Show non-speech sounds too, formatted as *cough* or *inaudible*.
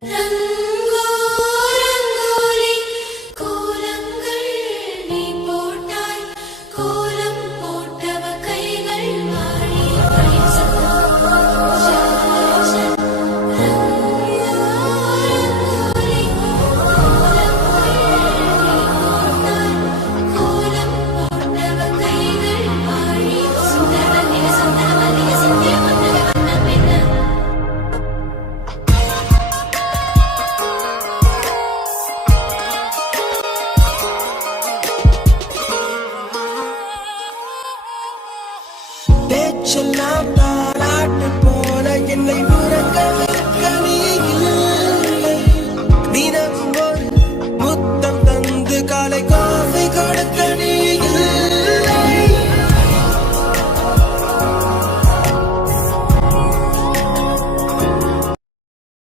La, *laughs* சொன்னால் தாராட்டு போல என்னை உறங்க வைக்க நீ இல்லை. தினம் ஒரு முத்தம் தந்து காலை கோ